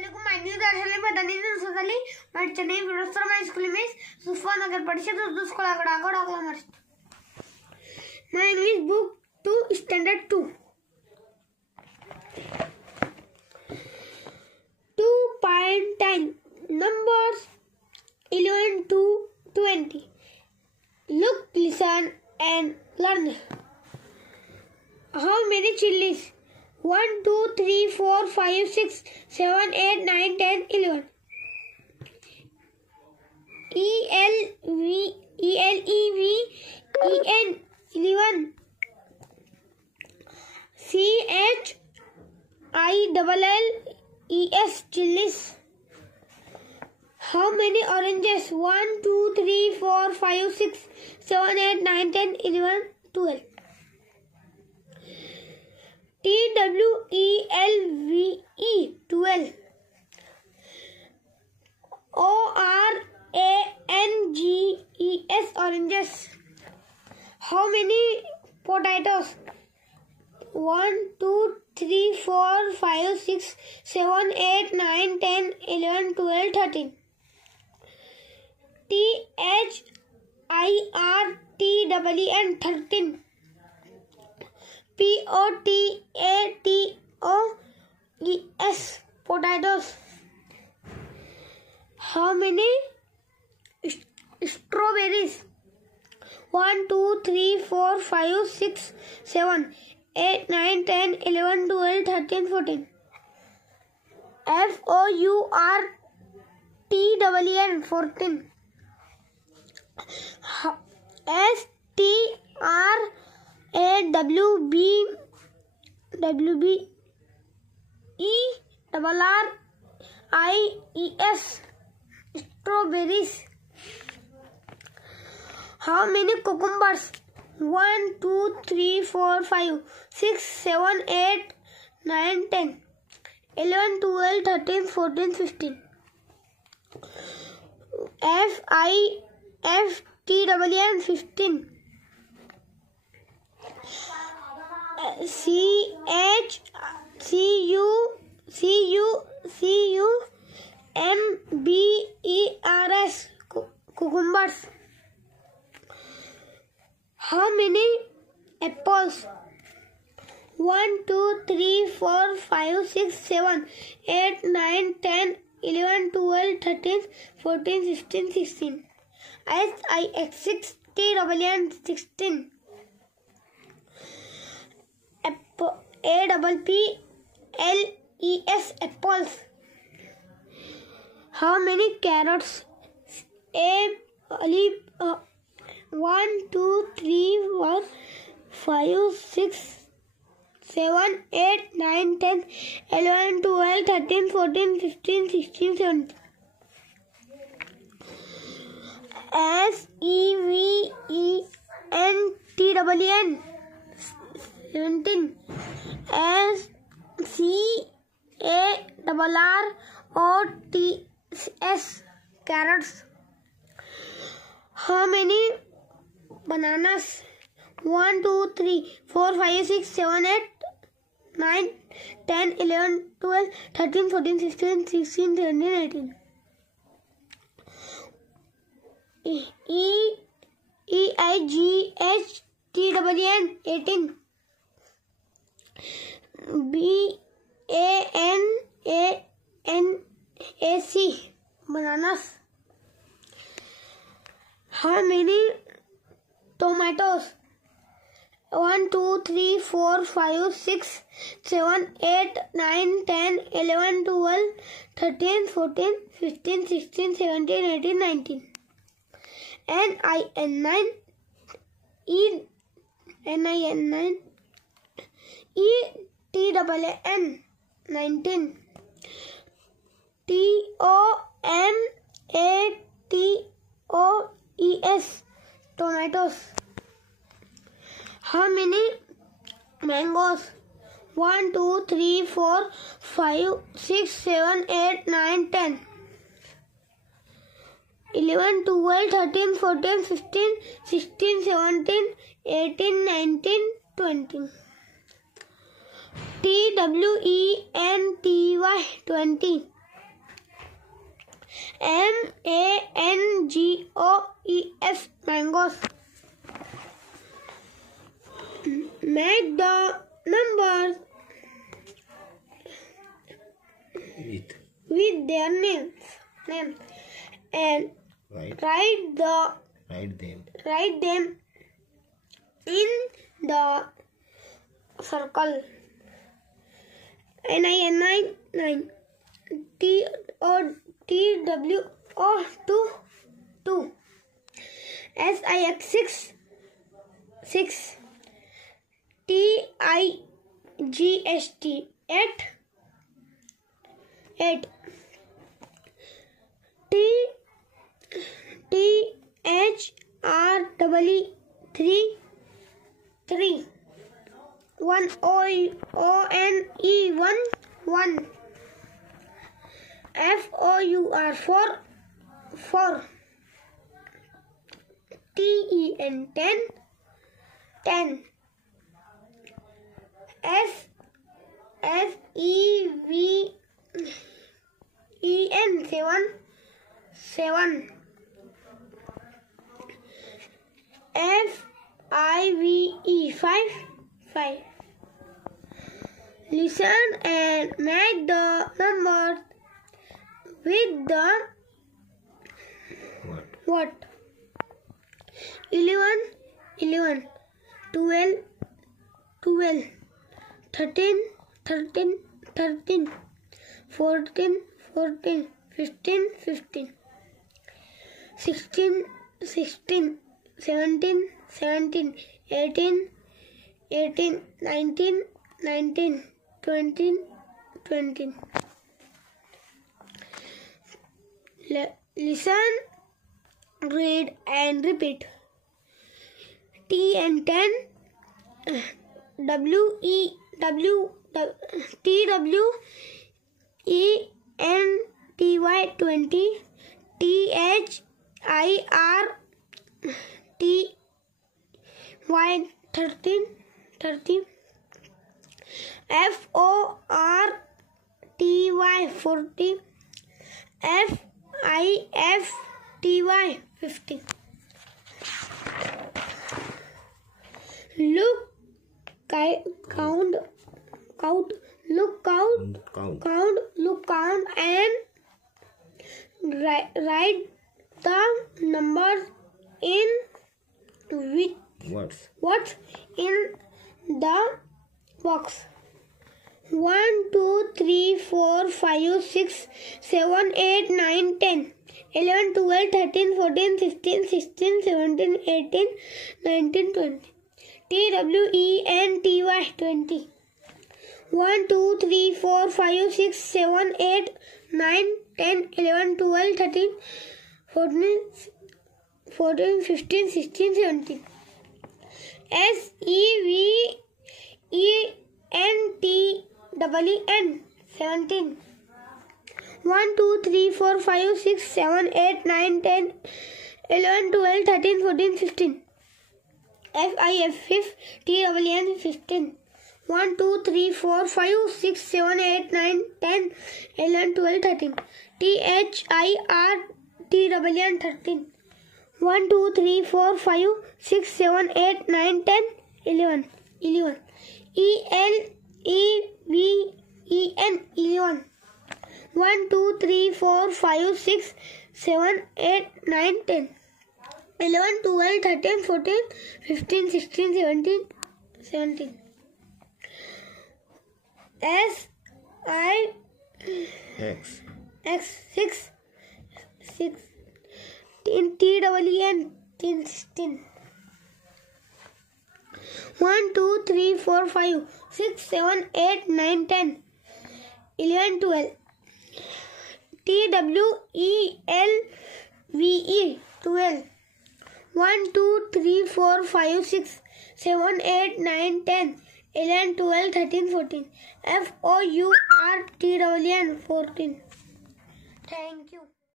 My name is Darshali Madani Nusali, my Chennai Virasar, my school is Sufanagar Padisha, Duskola, my English book 2, Standard 2. 2.10 Numbers 11 to 20. Look, listen and learn. How many chilies? 1, 2, 3, 4, 5, 6, 7, 8, 9, 10, 11. E-L-E-V-E-N 11. C-H-I-L-L-E-S chilies. How many oranges? 1, 2, 3, 4, 5, 6, 7, 8, 9, 10, 11, 12. T-W-E-L-V-E 12. O-R-A-N-G-E-S oranges. How many potatoes? 1, 2, 3, 4, 5, 6, 7, 8, 9, 10, 11, 12, 13. T-H-I-R-T-E-N 13. P-O-T-A-T-O-E-S potatoes. How many strawberries? 1, 2, 3, 4, 5, 6, 7, 8, 9, 10, 11, 12, 13, 14. F-O-U-R-T-E-N 14. S-T-R-A-W-B-E-R-R-I-E-S strawberries. How many cucumbers? 1, 2, 3, 4, 5, 6, 7, 8, 9, 10, 11, 12, 13, 14, 15. F-I-F-T-E-N 15. C-H-C-U-M-B-E-R-S cucumbers. How many apples? 1, 2, 3, 4, 5, 6, 7, 8, 9, 10, 11, 12, 13, 14, 15, 16. S-I-X-6-T-E-N 16. A-P-P-L-E-S apples. How many carrots? 1, 2, 3, 4, 5, 6, 7, 8, 9, 10, 11, 12, 13, 14, 15, 16, 17. S-E-V-E-N-T-E-N 17. S-C-A-R-R-O-T-S carrots. How many bananas? 1, 2, 3, 4, 5, 6, 7, 8, 9, 10, 11, 12, 13, 14, 15, 16, 17, 18. E-I-G-H-T-E-N 18. B-A-N-A-N-A-C bananas. How many tomatoes? 1, 2, 3, 4, 5, 6, 7, 8, 9, 10, 11, 12, 13, 14, 15, 16, 17, 18, 19. N-I-N-9 E-N-I-N-9 E-T-A-N 19. T-O-M-A-T-O-E-S tomatoes. How many mangoes? 1, 2, 3, 4, 5, 6, 7, 8, 9, 10, 11, 12, 13, 14, 15, 16, 17, 18, 19, 20. T-W-E-N-T-Y 20. mangoes. Mangoes. Make the numbers with their names and write them in the circle. Nine. TWO 2. SIX 6. TIGST 8. THREE 3. 1 ONE 1. FOUR 4. TEN 10. SEVEN 7. FIVE 5. Listen and make the numbers with the what? 11. 12. 13. 14. 15. 16. 17. 18. 19. 20. Listen, read and repeat. TWENTY 20. THIRTY 30. FORTY 40. FIFTY 50. Look, count, and write the numbers in what's in the box. 1, 2, 3, 4, 5, 6, 7, 8, 9, 10, 11, 12, 13, 14, 15, 16, 17, 18, 19, 20. TWENTY 20. 1, 2, 3, 4, 5, 6, 7, 8, 9, 10, 11, 12, 13, 14, 15, 16, 17. SEVENTEN 17. 1, 2, 3, 4, 5, 6, 7, 8, 9, 10, 11, 12, 13, 14, 15. FIFTEN 15. 1, 2, 3, 4, 5, 6, 7, 8, 9, 10, 11, 12, 13. THIRTEN 13. 1, 2, 3, 4, 5, 6, 7, 8, 9, 10, 11. ELEVEN 11. 1, 2, 3, 4, 5, 6, 7, 8, 9, 10. 11, 12, 13, 14, 15, 16, 17. X 6. TEN 16. 1, 2, 3, 4, 5, 6, 7, 8, 9, 10, 11, 12. TWELVE 12. 1, 2, 3, 4, 5, 6, 7, 8, 9, 10, 11, 12, 13, 14. FOURTWN 14. Thank you.